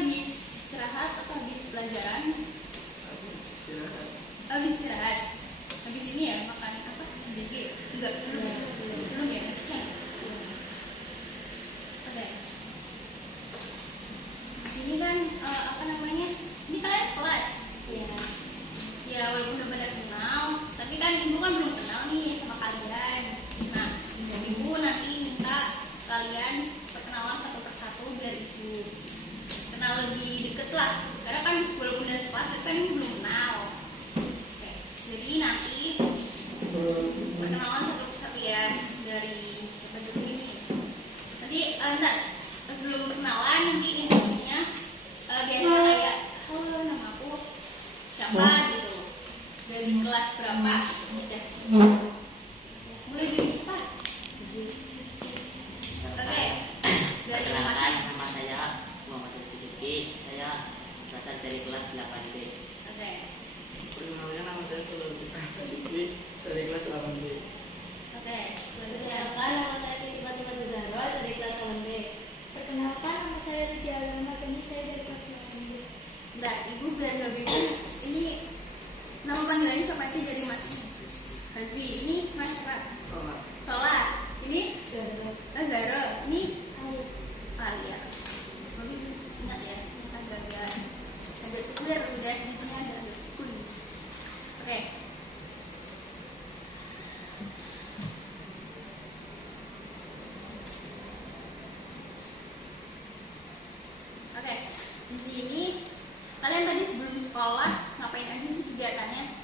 habis istirahat atau habis pelajaran? Habis istirahat. Habis ini ya makan apa? BG? Enggak, belum ya, nanti siang. Oke. Di sini kan apa namanya? Ini kalian sekelas? Iya. Ya walaupun udah pada kenal, tapi kan ibu kan belum kenal nih sama kalian. Nah, ibu nanti minta kalian perkenalan satu persatu biar ibu kenal lebih deket lah. Karena kan walaupun udah sekelas, tapi kan ibu belum kenal. Oke. Jadi nanti perkenalan satu persatu ya dari siapa dulu ini. Nanti ntar sebelum perkenalan nanti introduksinya biasa kayak halo nama aku siapa gitu, dari kelas berapa, udah. Mulai dari siapa? Oke, dari nama saya Muhammad Rizky, saya berasal dari kelas 8B. Oke. Perkenalkan, nama saya Sulawesi dari kelas 8B. Oke. Perkenalkan, nama saya Siti Fatimah Zahra dari kelas 8B. Perkenalkan, nama saya Rizky Alama, saya dari kelas 8B. Nah, ibu biar gak bingung, ini nama panggilannya siapa aja dari Mas Hasbi. Ini Mas apa? Solar. Ini Zara. Ini Alia. Babi ingat ya, agak clear udah, intinya agak kun. Oke. Oke, di sini kalian tadi sebelum sekolah ngapain aja sih kegiatannya?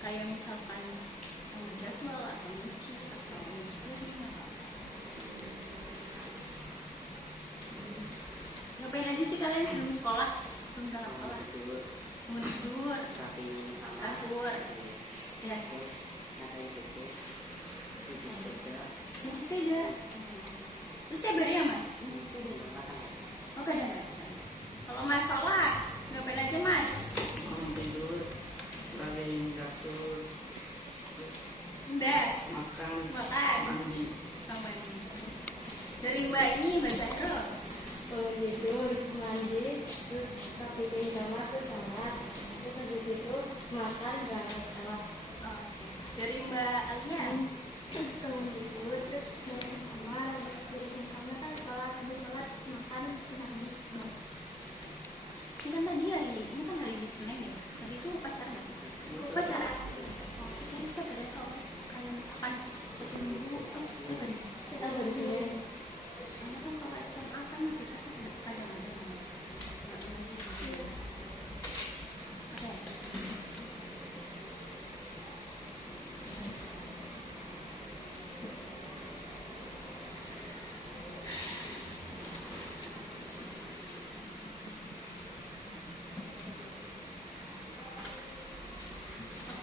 Kayak misalkan jadwal atau uji atau ngapain aja sih kalian sebelum sekolah? Sebelum dalam sekolah? Mau tidur, kasur, ya. Uji sepeda. Terus tiap hari ya Mas? Oke deh. Kalau Mas sholat, ngapain aja Mas? Tidur, rapiin kasur, Udah. makan, Mandi. mandi. Dari Mbak ini Mbak Zahra. Tidur, mandi, terus rapiin kamar, terus sholat, terus habis itu makan, berangkat sekolah. Dari Mbak Alia. Tidur, terus beresin kamar, habis beresin kamar kan sekolah, habis sholat, makan, terus mandi. Ini kan tadi ini kan hari di Senin ya. Tadi itu upacara nggak sih? Upacara. Saya setiap ada kalau kayak misalkan setiap minggu kan setiap hari. Kita bersih. Karena kan kalau SMA kan bisa kadang ada. Oke.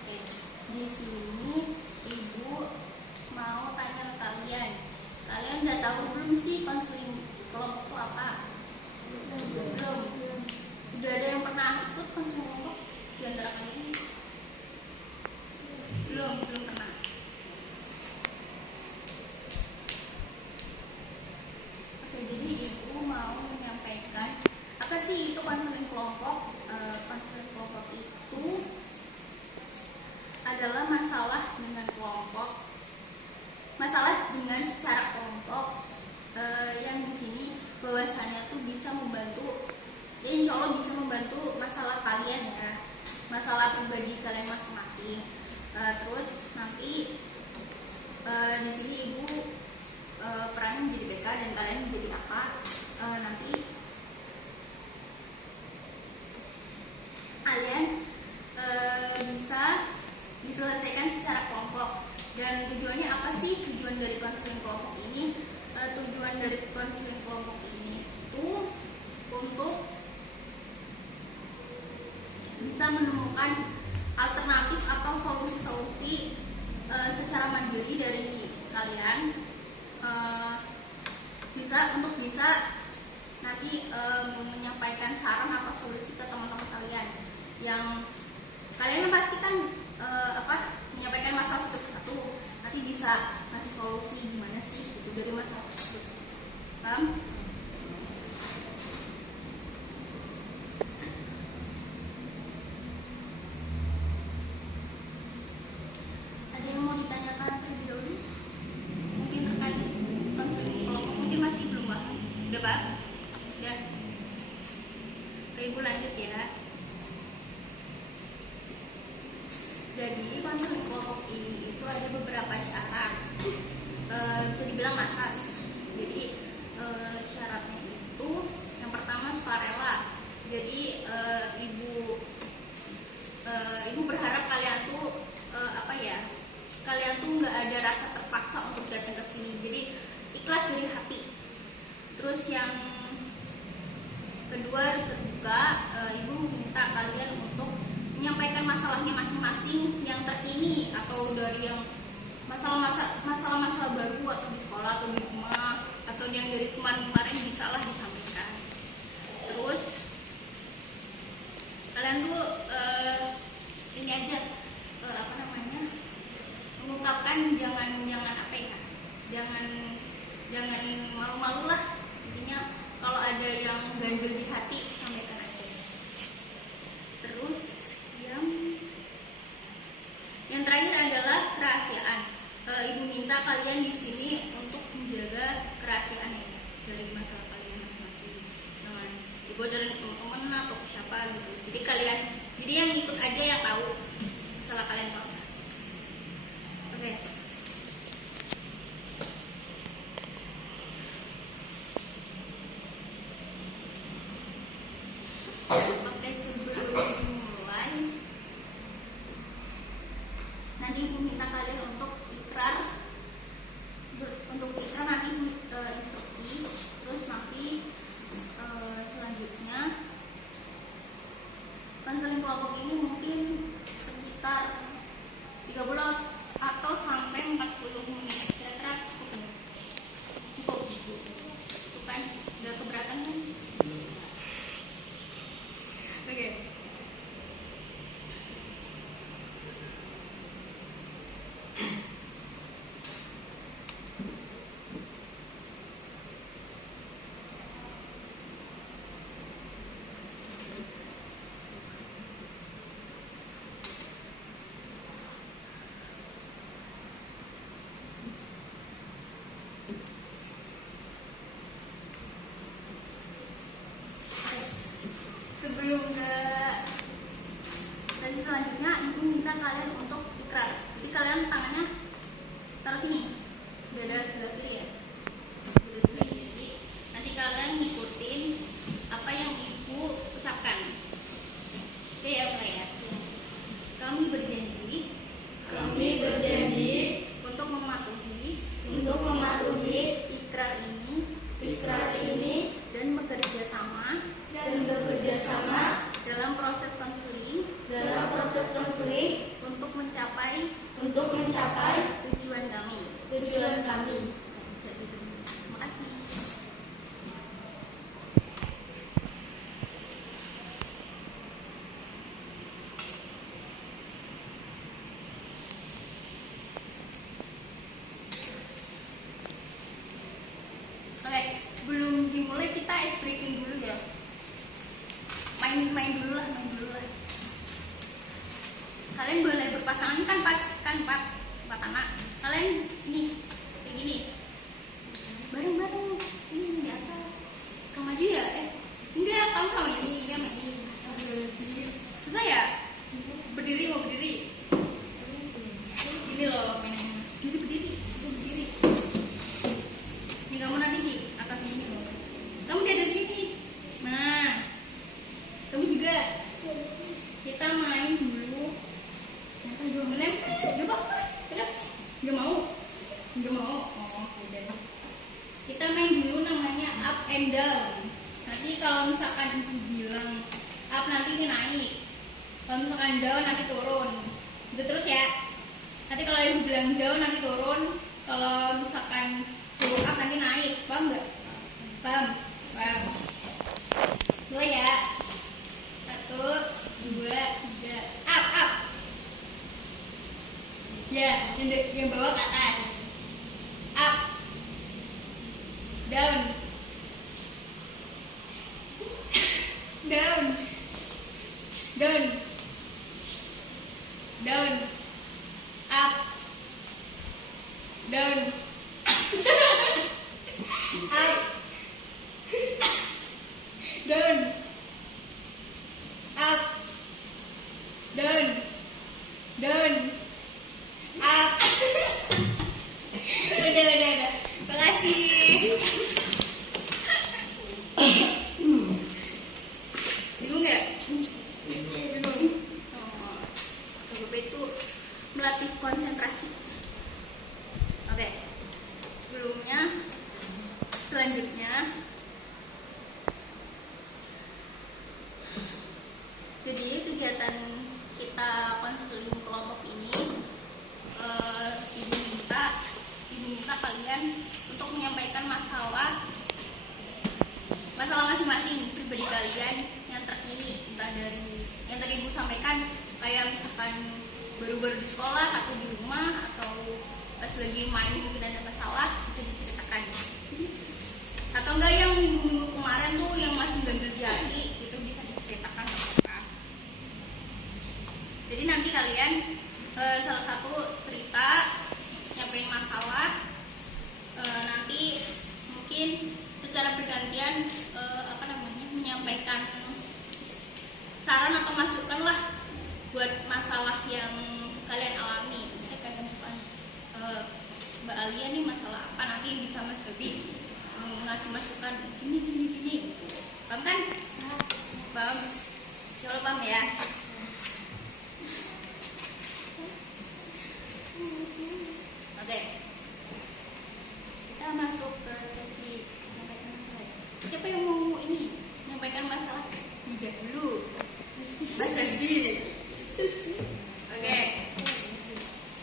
Oke, di sini ibu mau tanya ke kalian. Kalian udah tahu belum sih konseling kelompok itu apa? Belum. Udah ada yang pernah ikut konseling kelompok di antara kalian? Belum pernah. Oke, jadi ibu mau menyampaikan apa sih itu konseling kelompok? Konseling kelompok itu adalah masalah dengan kelompok, masalah dengan secara kelompok yang di sini bahwasannya tuh bisa membantu, ya insya Allah bisa membantu masalah kalian ya, masalah pribadi kalian masing-masing. Terus nanti di sini ibu perannya menjadi BK dan kalian menjadi kakak. Nanti kalian bisa diselesaikan secara kelompok. Dan tujuannya apa sih tujuan dari konseling kelompok ini? Tujuan dari konseling kelompok ini itu untuk bisa menemukan alternatif atau solusi-solusi secara mandiri dari kalian, bisa nanti menyampaikan saran atau solusi ke teman-teman kalian yang kalian pasti kan menyampaikan masalah satu-satu, nanti bisa ngasih solusi gimana sih gitu dari masalah tersebut. Paham? Pak? Udah. Ibu lanjut ya. Jadi konseling kelompok ini itu ada beberapa syarat, bisa dibilang asas. Jadi syaratnya itu yang pertama sukarela. Jadi ibu berharap kalian tuh kalian tuh nggak ada rasa terpaksa untuk datang ke sini. Jadi ikhlas dari hati. Terus yang kedua harus terbuka. Ibu minta kalian untuk menyampaikan masalahnya masing-masing yang terkini atau dari yang masalah baru atau di sekolah atau di rumah atau yang dari kemarin bisalah disampaikan. Terus kalian tuh ini aja mengungkapkan jangan malu-malu lah. Intinya kalau ada yang ganjel di hati sampaikan aja. Terus yang terakhir adalah kerahasiaan. Ibu minta kalian di sini untuk menjaga kerahasiaan ini dari masalah kalian masing-masing. Jangan dibocorin ke teman-teman atau ke siapa gitu. Jadi yang ikut aja yang tahu masalah kalian tahu. Oke. Oke, sebelum mulai nanti ibu minta kalian untuk ikrar nanti instruksi. Terus nanti selanjutnya konseling kelompok ini mungkin sekitar 30 atau sampai 40 menit. Kira-kira cukup kan? Udah keberatan kan? Oke. Sebelum ke sesi selanjutnya, ibu minta kalian untuk ikrar. Jadi kalian tangannya taruh sini, dada sebelah kiri ya. Dada sebelah kiri. Nanti kalian ngikutin apa yang ibu ucapkan. Oke ya, Pak ya. Kami berjanji untuk mematuhi ikrar ini dan bekerja sama dalam proses konseling untuk mencapai tujuan kami. Bisa diterima. Terima kasih. Oke, sebelum dimulai kita ice breaking dulu ya. Main dulu lah. Kalian boleh berpasangan kan empat anak. Kalian ini kayak gini. Bareng-bareng sini di atas. Kamu maju ya? Enggak, kamu sama ini. Susah ya? Berdiri. Gini loh mainnya. Berdiri. Ini kamu nanti di atas sini loh. Kamu di atas sini. Nah, kamu juga. Kita main dulu. Gak apa-apa. Gak mau. Oh, udah. Kita main dulu namanya up and down. Nanti kalau misalkan ibu bilang up nanti ini naik. Kalau misalkan down nanti turun. Itu terus ya. Nanti kalau ibu bilang down nanti turun. Kalau misalkan suruh up nanti naik. Paham nggak? Paham. Dua ya. 1, 2, 3. Up. Ya, yang bawah ke atas. Up. Down. Up. Down. Up. selanjutnya, jadi kegiatan kita konseling kelompok ini, ibu minta kalian untuk menyampaikan masalah masing-masing pribadi kalian yang terkini, entah dari yang tadi ibu sampaikan, kayak misalkan baru-baru di sekolah atau di rumah atau pas lagi main mungkin ada masalah, bisa diceritakan. Atau enggak yang minggu kemarin tuh yang masih ganjel di hati, itu bisa diceritakan ke kita. Jadi nanti kalian salah satu cerita, nyampein masalah, nanti mungkin secara bergantian menyampaikan saran atau masukan lah buat masalah yang kalian alami. Misalnya kayak misalkan Mbak Alia nih masalah apa, nanti bisa Mas Debi ngasih masukan gini. Paham kan? Paham? Coba paham ya. Oke. Kita masuk ke sesi menyampaikan masalah. Siapa yang mau menyampaikan masalah? Tiga dulu. Mas Debi. Oke.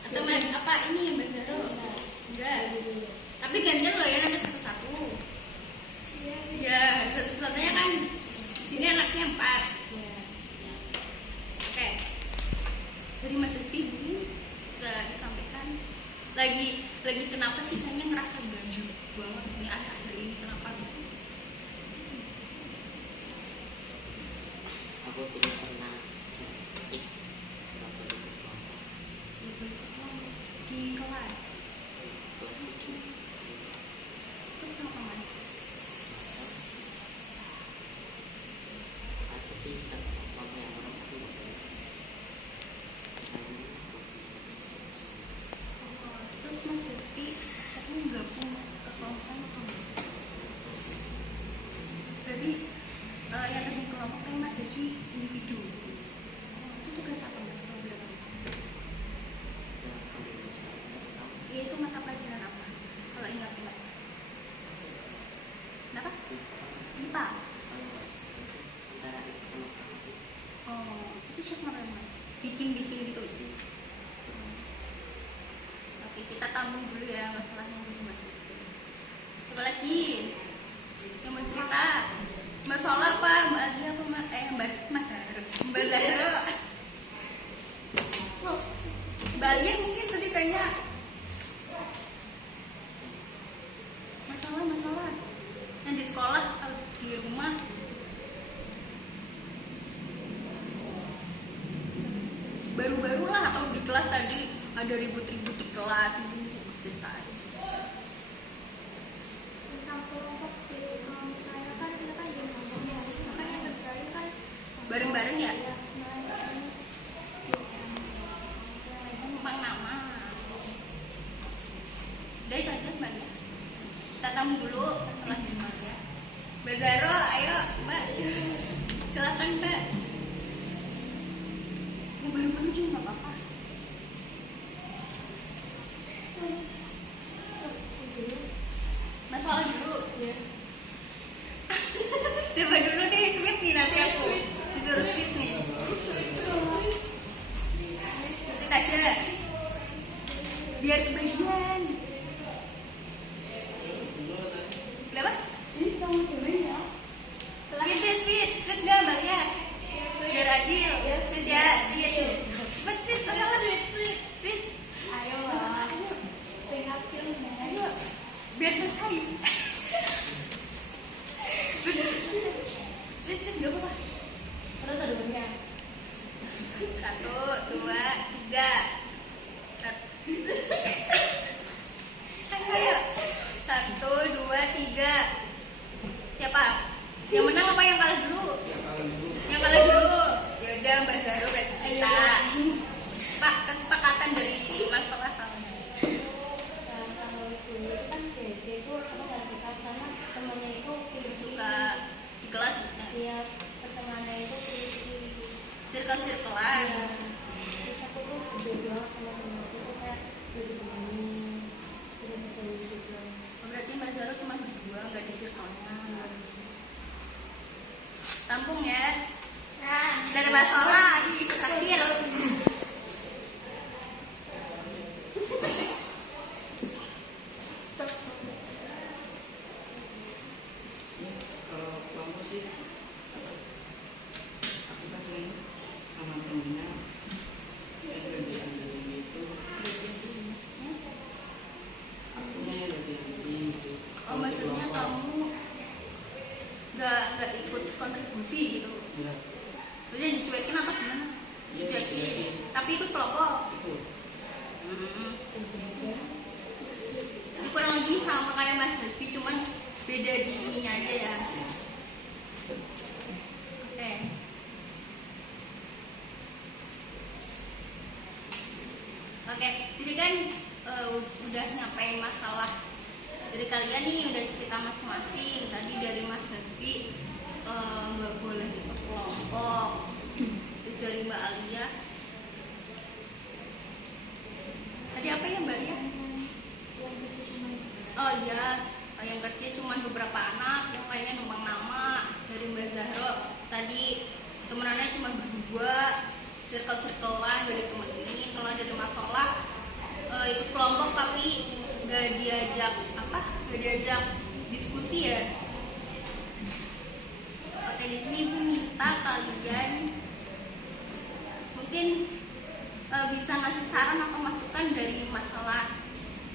Atau Mas apa ini yang Mas Zaro? Enggak. Tapi ganjil loh ya, nanti satu-satu. Ya, satu-satunya kan di sini anaknya 4. Oke. Dari Mas Debi bisa disampaikan. Lagi kenapa sih kayaknya ngerasa ganjil banget ini akhir-akhir ini, kenapa gitu? Aku tidak pernah Di kelas. kelas 7. Itu kenapa Mas? Ada sih satu yang orang itu Terus Mas Debi aku gabung ke kelompok atau enggak? Berarti yang gabung kelompok kan Mas Debi individu. Itu tugas apa Mas kalau boleh tahu? Iya, itu mata pelajaran apa? Kalau ingat-ingat. Kenapa? IPA. Antara itu sama kamu. Oh, itu siapa Mas? Bikin gitu. Oke, kita tampung dulu ya masalahnya dulu Mas. Siapa lagi yang mau cerita? Masalah apa? Mbak Alia apa Mas Zaro? Mbak Zaro. Mbak Alia mungkin tadi kayaknya masalah yang di sekolah atau di rumah. Baru-baru lah atau di kelas tadi ada ribut-ribut di kelas, mungkin bisa ceritain. Tentang kelompok sih, kalau misalnya kan kita kan di kelompoknya, makanya kerjanya kan Bareng-bareng ya? ya, Numpang nama. Udah itu aja Mbak ya. Kita tamu dulu masalah di Mbak ya. Mbak Zaro, ayo Mbak. Silakan Mbak. Ya baru-baru juga nggak apa-apa. Masalah dulu. ya. Siapa dulu deh, sweet nih nanti aku disuruh sweet nih. Sweet aja. Biar kebagian. Kenapa? Ini kamu dulu ya. Sweet deh, sweet nggak Mbak lihat. Biar adil. Sweet ya, sweet. Cepet sweet, masalah sweet. Ayo lah. Sehatin ya. Ayo, biar selesai. Sweet nggak apa-apa. Terus ada banyak. 1, 2, 3. Ayo. 1, 2, 3. Siapa? Yang menang apa yang kalah dulu? Yang kalah dulu. Ya udah Mbak Zaro berarti kita. Kesepakatan dari Mas Pasal. Dan kalau dulu itu kan BSD itu aku gak suka karena temennya itu Suka di kelas Iya, pertemanannya itu pilih-pilih. sirkel-sirkelan. Iya. Terus aku tuh berdoa sama temenku tuh kayak udah ditemani cerita-cerita gitu. Berarti Mbak Zaro cuma berjuang nggak di circle-nya. Tampung ya. Dari masalah di terakhir. Kalau kelompok sih aku kan sering sama temennya yang ganti-ganti itu akunya yang ganti-ganti gitu. Oh, maksudnya kamu nggak ikut kontribusi gitu? Ya, Maksudnya dicuekin atau gimana? iya, Dicuekin, dicuekin. tapi ikut kelompok. itu Jadi kurang lebih sama kayak Mas Hasbi, cuman beda di ininya aja ya. Oke. Oke, jadi kan udah nyampein masalah dari kalian nih, udah cerita masing-masing. Tadi dari Mas Hasbi nggak boleh ikut kelompok. Terus dari Mbak Alia, tadi apa ya Mbak Alia? Oh iya, yang kerja cuma beberapa anak, yang lainnya numpang nama. Dari Mbak Zahro, tadi temenannya cuma berdua, circle-circlean, gak ditemenin. Kalau dari Mas Solah, ikut kelompok tapi gak diajak diskusi ya. Oke, di sini Ibu minta kalian mungkin bisa ngasih saran atau masukan dari masalah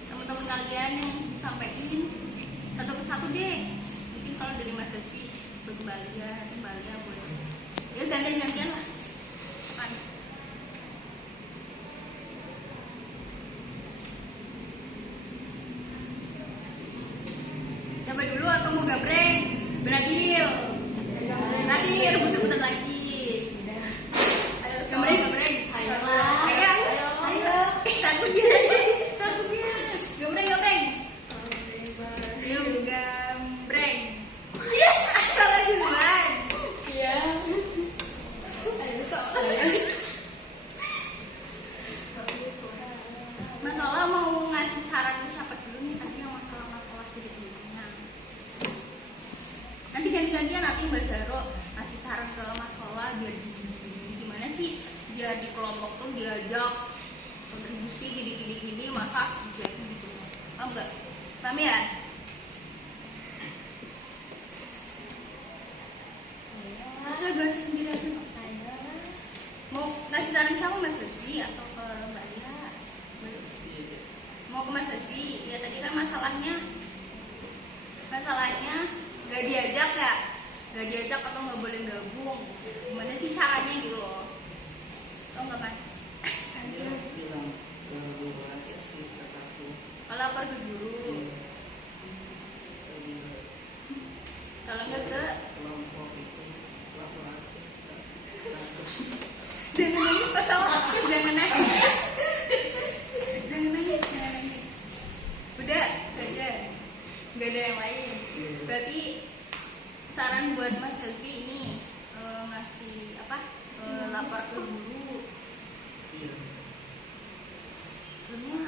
teman-teman kalian yang disampaikan satu persatu deh. Mungkin kalau dari Mas Hasbi buat Mbak Alia buat ya gantian lah masukan. Siapa dulu atau mau gabreng? Beradil rebut-rebutan lagi. Gambreng ayo takut dia gambreng salah duluan. Masalah mau ngasih saran ke siapa dulu nih tadi yang masalah jadi temennya. Nanti ganti-gantian, nanti Mbak Zahro ngasih saran ke Mas Solah biar gimana sih biar di kelompok tuh diajak kontribusi gini masa jadi gitu. Paham nggak? Paham ya? Saya bahasa sendiri aja. Mau ngasih saran siapa, Mas Hasbi atau ke Mbak Lia? Mau ke Mas Hasbi? Ya tadi kan masalahnya nggak diajak atau nggak boleh gabung. Gimana sih caranya gitu loh? Tau nggak Mas? dia bilang ke guru aja sih kataku. Lapor ke guru. Kalau nggak ke Kelompok itu lapor aja. jangan nangis Mas Solah. Jangan nangis. Udah, itu aja. Nggak ada yang lain. Berarti saran buat Mas Hasbi ini ngasih lapor ke guru. Iya. Sebelumnya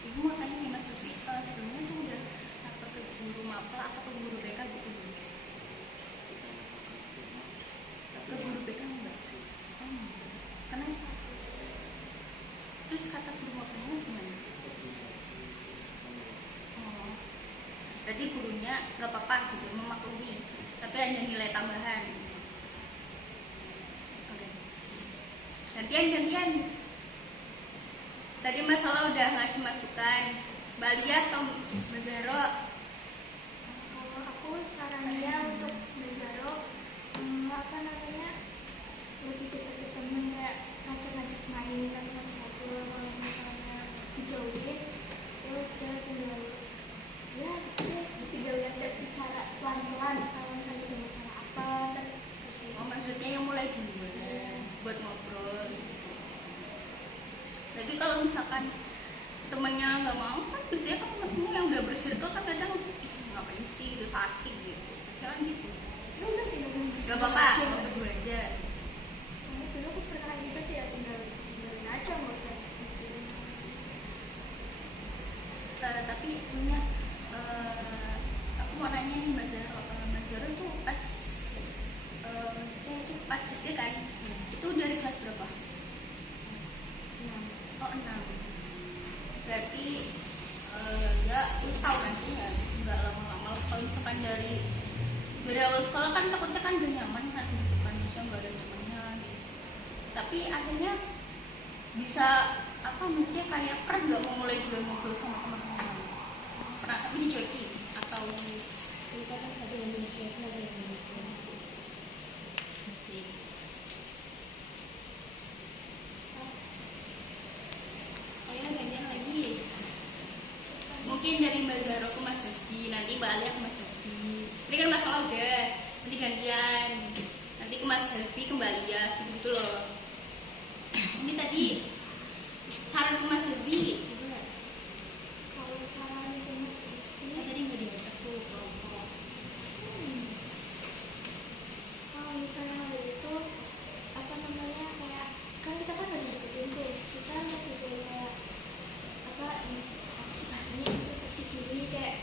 Ibu mau tanya nih Mas Hasbi, sebelumnya tuh udah lapor ke guru MAPLA atau ke guru BK gitu dulu? Ke guru BK enggak? Kenapa? Terus kata guru MAPLA-nya gimana? Oh, berarti gurunya nggak apa-apa gitu, memaklumi, tapi ada nilai tambahan. Oke. Gantian. Tadi Mas Solah udah ngasih masukan. Mbak Lia atau Mbak Zahro? Kalau aku sarannya untuk Mbak Zahro, lebih dekat ke temen, kayak ngajak main, ngajak ngobrol. Kalau misalnya dijauhin, ya udah tinggal ngajak bicara pelan-pelan. Kalau misalnya ada masalah apa, terus Oh, maksudnya yang mulai duluan buat ngobrol. Tapi kalau misalkan temennya nggak mau, kan biasanya kan temen yang udah bersirkel kan kadang ngapain sih gitu, asik gitu. Jangan gitu. ya udah tinggal Gak apa-apa, ngobrol berdua aja. soalnya dulu aku pernah gitu, ya tinggalin aja, nggak usah mikirin. Tapi sebenarnya dari awal sekolah kan takutnya kan gak nyaman kan gitu kan, misalnya nggak ada temannya gitu. Tapi akhirnya bisa apa misalnya kayak pernah nggak mau mulai dulu ngobrol sama teman-teman, pernah tapi dicuekin atau Jadi kan ada yang menyesuaikan, ada yang menyesuaikan. ayo gantian lagi, mungkin dari Mbak Zaro ke Mas Rizky, nanti Mbak Alia ke Mas Rizky. Ini kan masalah udah, nanti gantian, nanti ke Mas Rizky ke Mbak Alia, gitu-gitu loh. Ini tadi saran ke Mas Rizky, coba. Kalau saran ke Mas Rizky, Kan tadi nggak diajak tuh kelompok. kalau misalnya hari itu apa namanya kayak kan kita kan udah deketin tuh, kita lebih kayak apa sih bahasanya itu kasih diri kayak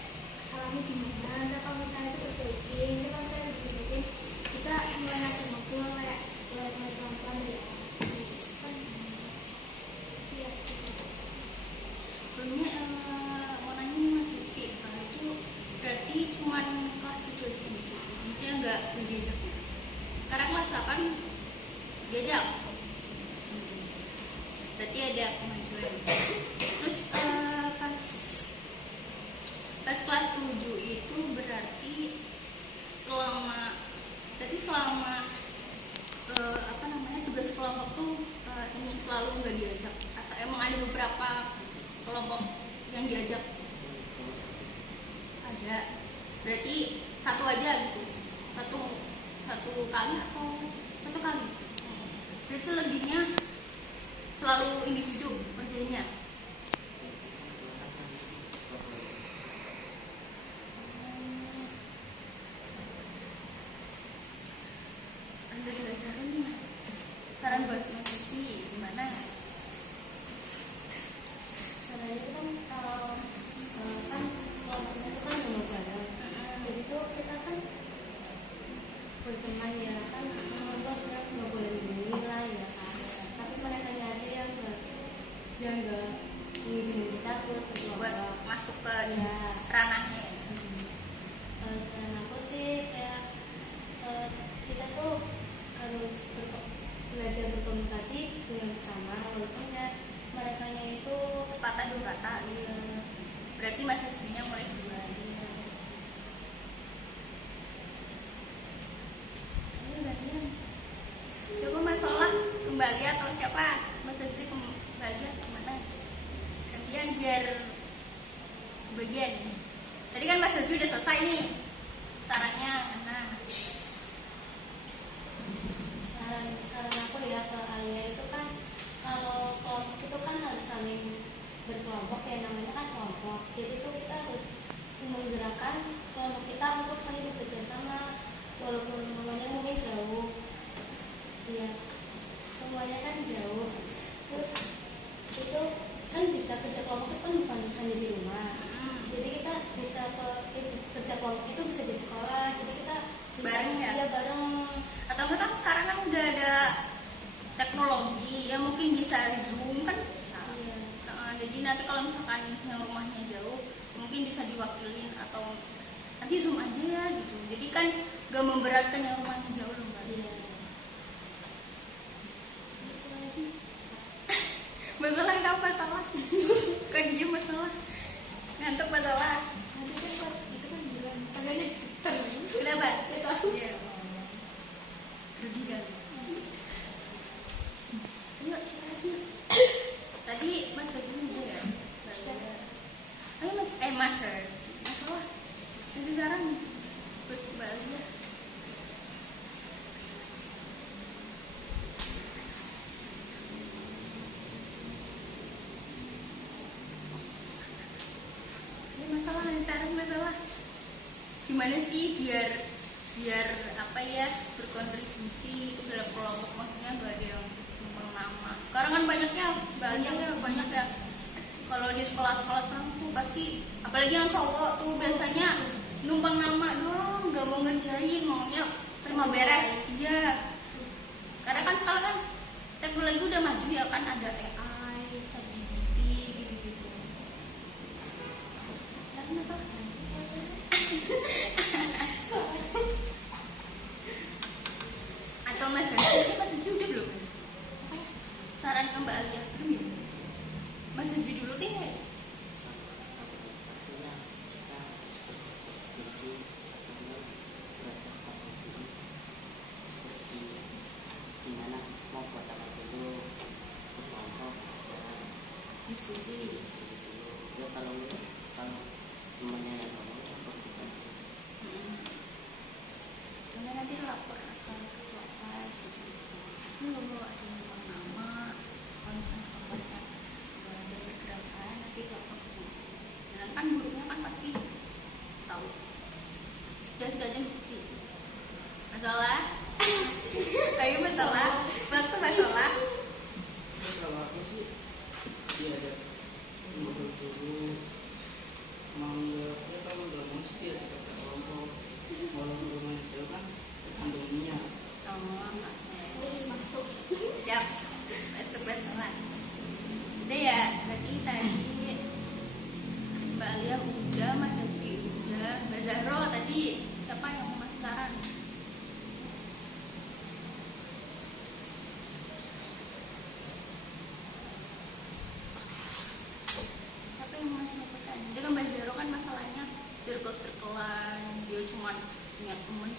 salahnya gimana. Nah kalau misalnya itu perbaikin, kita kalau misalnya diperbaikin kita mulai ngajak ngobrol kayak mulai pelan-pelan ya kan iya gitu. Sebelumnya mau nanya nih Mas Rizky, kalau itu berarti cuma kelas 7 aja di situ, maksudnya nggak diajak ya? Karena kelas 8 diajak, berarti ada kemajuan. Terus pas kelas 7 itu berarti selama apa namanya tugas kelompok tuh ini selalu nggak diajak atau emang ada beberapa kelompok yang diajak? Ada, berarti satu aja gitu, satu kali atau satu kali? Berarti selebihnya selalu individu kerjanya. Ada juga saran nih, saran buat Mas Rizky gimana? Karena itu kan kan kelompoknya itu kan sama bareng. Jadi tuh kita kan berteman ya kan, itu harusnya nggak boleh menilai ya kan. Tapi mereka aja yang nggak ngizinin kita buat Buat berkelompok. masuk ke Ya. ranahnya. Saran aku sih kayak kita tuh harus belajar berkomunikasi dengan sesama, walaupun ya mereka itu Sepatah dua kata. Berarti Mas Rizky-nya mulai duluan. Ayo gantian. Siapa Mas Solah kembali atau siapa? Mas Rizky kembali atau mana? Gantian biar bagian. Tadi kan Mas Rizky udah selesai nih sarannya. Nah, saran aku ya ke Alia itu kan kalau kelompok itu kan harus saling berkelompok ya, namanya kan kelompok. Jadi itu kita harus menggerakkan kelompok kita untuk saling bekerja sama, walaupun rumahnya mungkin jauh ya, semuanya kan jauh. Terus itu kan bisa kerja kelompok itu kan bukan hanya di rumah, jadi kita bisa kerja kelompok itu bisa di sekolah, jadi kita bisa Bareng ya? Iya, bareng. atau enggak kan sekarang kan udah ada teknologi ya, mungkin bisa Zoom kan bisa. Iya. Jadi nanti kalau misalkan yang rumahnya jauh mungkin bisa diwakilin atau nanti Zoom aja ya gitu. Jadi kan gak memberatkan yang rumahnya jauh loh Mbak. Iya. Masalah kenapa masalah? Kok diem masalah? Ngantuk masalah? Nanti kan pas itu kan bilang tangannya getar. Kenapa? Gak tahu. Iya. Rugi kan? Yuk siapa lagi? Tadi Mas Hasim udah ya? Ayo Mas masalah. Nanti saran buat Mbak Alia. Ini masalah, nanti saran masalah. Gimana sih biar apa ya, berkontribusi dalam kelompok, maksudnya gak ada yang numpang nama. Sekarang kan banyaknya Mbak Alia ya, banyak ya. Kalau di sekolah-sekolah sekarang tuh pasti, apalagi yang cowok tuh biasanya numpang nama doang, gak mau ngerjain, maunya terima beres. Iya. Karena kan sekarang kan teknologi udah maju ya kan, ada AI, ChatGPT gitu-gitu. Cari masalah. nanti lapor ke ketua kelas gitu. Tapi kalau ada yang lupa nama, kalau misalkan ketua kelasnya ada pergerakan, nanti lapor ke guru. Dan kan gurunya kan pasti tahu. Dan tidak aja bisa sih. Masalah? Ayo masalah? Waktu masalah? Kalau aku sih dia ada ngobrol dulu manggil ya kalau nggak mau sih dia cerita kelompok walaupun rumahnya jauh kan tergantung niat. Oh, Wis masuk. siap. Masuk masalah. Udah ya, berarti tadi Mbak Alia udah, Mas Hasbi udah, Mbak Zahro tadi siapa yang mau ngasih saran? Siapa yang mau ngasih masukan? Dia kan Mbak Zahro kan masalahnya circle-circlean, dia cuma punya temen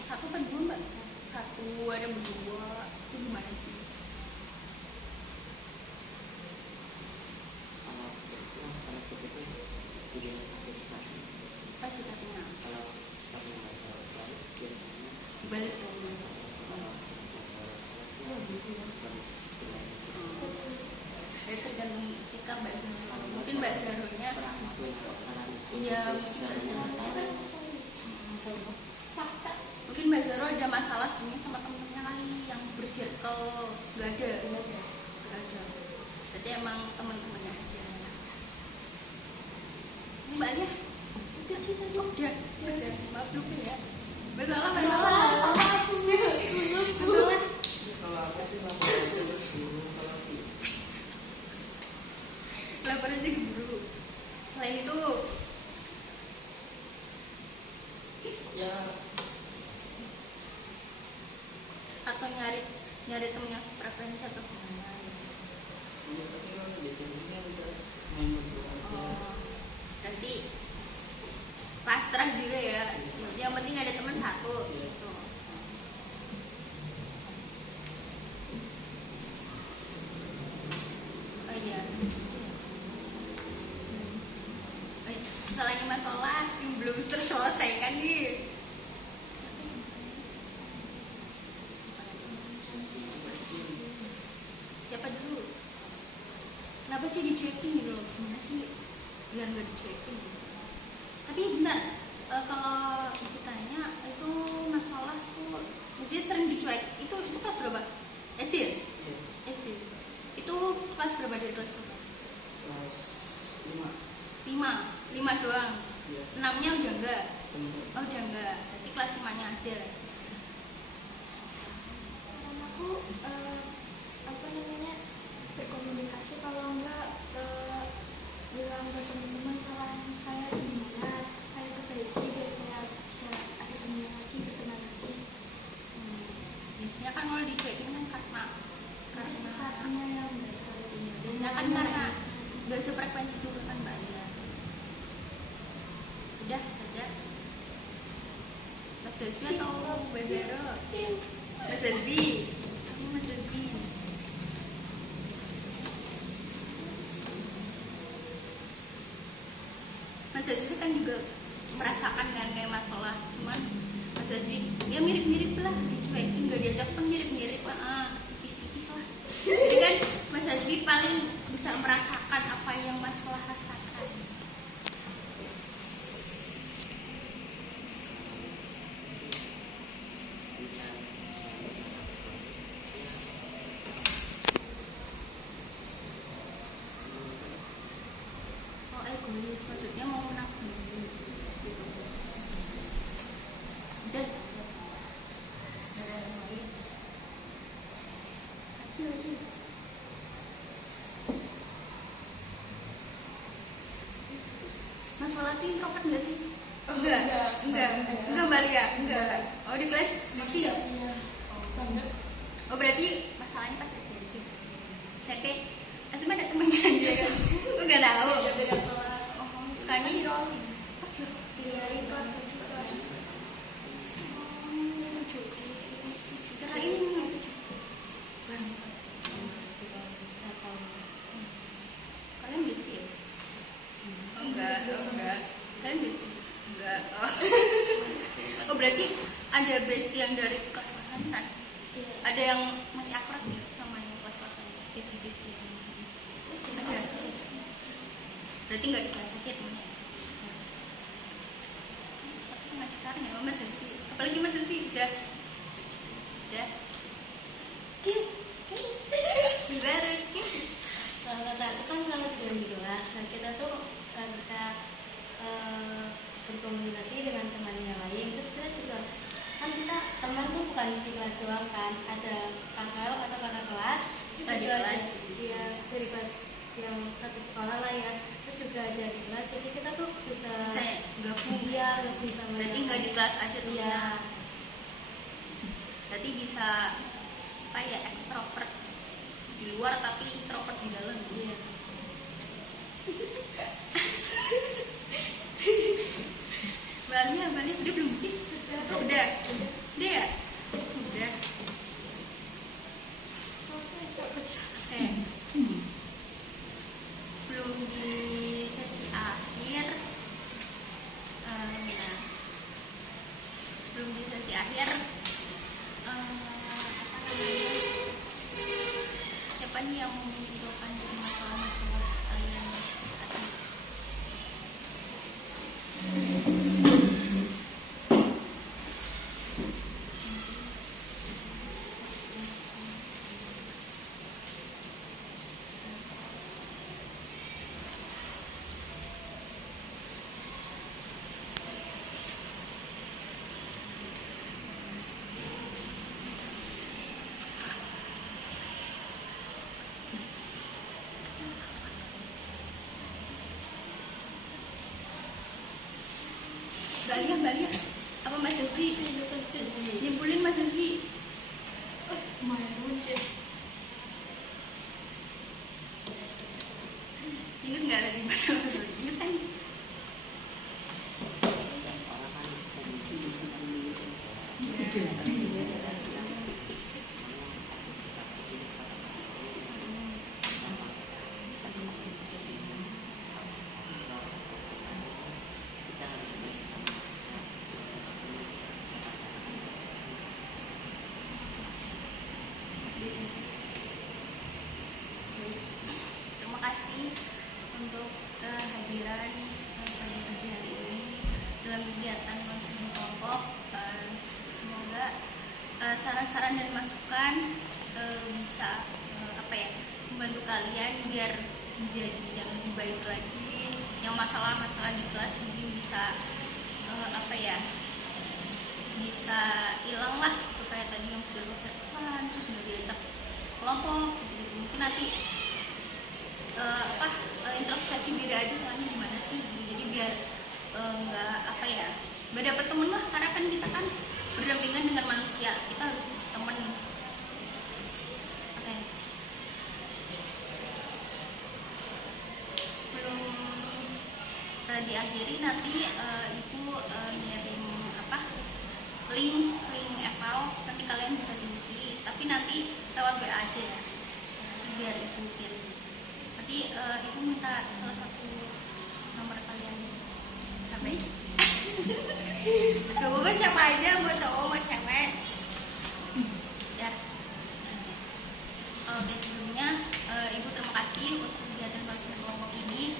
satu kan dua Mbak? Satu, ada berdua, itu gimana sih? Kalau biasanya kalau begitu tidak ada sikapnya. Apa sikapnya? Kalau sikapnya nggak salah baik biasanya Dibalik sekali. kalau sikapnya salah kalau sisi lain Jadi tergantung sikap Mbak Zahro. Mungkin Mbak Zahronya kurang mampu saran. iya, mungkin Mbak Zahro Fakta. mungkin Mbak Zahro ada masalah sebenarnya sama temennya kali yang bersirkel. Gak ada. Jadi emang teman-temannya aja. Ini Mbak Alia udah maaf lupa ya. Masalah. Kalau aku sih lapor aja ke guru kalau Lapor aja ke guru. Selain itu ya atau nyari temen yang sefrekuensi atau gimana gitu. ya tapi kalau di jadinya udah main berdua aja. Oh, nanti pasrah juga ya. Yang penting ada teman satu gitu. Oh iya. Masalahnya masalah yang belum terselesaikan nih. Siapa dulu? Kenapa sih dicuekin gitu loh? Gimana sih biar nggak dicuekin gitu? Tapi bentar, kalau ditanya itu masalah tuh maksudnya sering dicuek itu kelas berapa? SD ya? Iya, SD. Itu kelas berapa dari kelas berapa? kelas 5 doang. Iya. 6-nya udah enggak? Bener. Oh udah enggak, berarti kelas 5-nya aja. Saran aku apa namanya berkomunikasi, kalau enggak bilang ke teman-teman salah saya di mana, saya perbaiki biar saya bisa ada teman lagi, berkenan lagi. Biasanya kan kalau dicuekin kan karena Sifatnya yang berbeda. iya, biasanya kan karena nggak sefrekuensi juga kan Mbak Alia. Udah aja. Mas Hasbi atau Mbak Zahro? Mas Hasbi. Aku Mas Hasbi. Mas Hasbi kan juga merasakan kan kayak masalah, cuman Mas Hasbi dia mirip-mirip lah, dicuekin nggak diajak pun mirip-mirip tipis-tipis lah. Jadi kan Mas Hasbi paling bisa merasakan apa yang masalah rasakan. Oh egois, maksudnya mau menang sendiri gitu. Udah aja. Nggak ada yang lain. Lagi. Masalah itu introvert nggak sih? Enggak Mbak Lia, enggak. Oh di kelas masih. Oh berarti masalahnya pas SD aja. SMP masih ada temennya aja kan? Enggak tahu. Oh sukanya Iroli. Dari kelas 7 kelas Kirain kalian biasa ya? Oh enggak. Kalian biasa? Enggak. Oh berarti ada bestie yang dari kelas-kelasan kan, Iya. ada yang masih akrab ya sama yang kelas-kelasan, bestie yang ada. Berarti nggak di kelas aja temennya. Tapi masih saran ya Mas Rizky, apalagi Mas Rizky udah gimana Kalau kata aku kan kalau belum di kelas, nah kita tuh ketika berkomunikasi dengan teman yang lain, terus kita juga kan kita teman tuh bukan di kelas doang kan, ada kakak atau kakak kelas, Oh, di juga kelas. dia dari kelas yang satu sekolah lah ya, terus juga ada di kelas, jadi kita tuh bisa saya gabung dia lebih sama. berarti nggak di kelas aja tuh Iya. ya. Berarti bisa apa ya, ekstrovert di luar tapi introvert di dalam. Iya. Balia dia belum sih? Oh, udah ya? Udah. Sebelum di sesi akhir, nah, sebelum di sesi akhir, apa namanya? Siapa nih yang mau menunjukkan masalah-masalah kalian tadi? Balia, apa Mas Rizky? Nyimpulin Mas Rizky. Ingat nggak tadi masalah ingat kan? Setiap orang kan bisa Terima kasih untuk kehadiran pada pagi hari ini dalam kegiatan konseling kelompok. Semoga saran-saran dan masukan bisa apa ya, membantu kalian biar menjadi yang lebih baik lagi. Yang masalah-masalah di kelas mungkin bisa apa ya, bisa hilang lah, tuh kayak tadi yang sudah persiapan terus nggak diajak kelompok gitu. Mungkin nanti introspeksi diri aja salahnya gimana sih, jadi biar nggak apa ya, biar dapet temen lah, karena kan kita kan berdampingan dengan manusia, kita harus butuh temen. Oke. Sebelum diakhiri nanti ibu ngirim apa, link eval, nanti kalian bisa diisi, tapi nanti lewat WA aja ya, nanti biar ibu kirim. Nanti ibu minta salah satu nomor kalian sampai. Gak apa-apa, siapa aja, mau cowok mau cewek ya. Oke, sebelumnya ibu terima kasih untuk kegiatan konseling kelompok ini.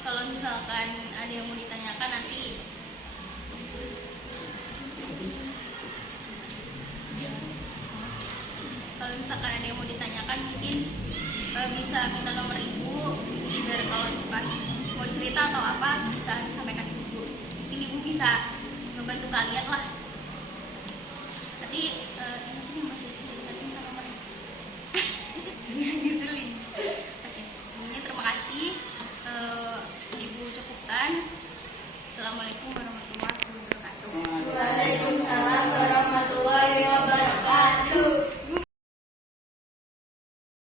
Kalau misalkan ada yang mau ditanyakan nanti mungkin bisa minta nomor ibu, biar kalau misalkan mau cerita atau apa bisa disampaikan ibu. Mungkin ibu bisa ngebantu kalian lah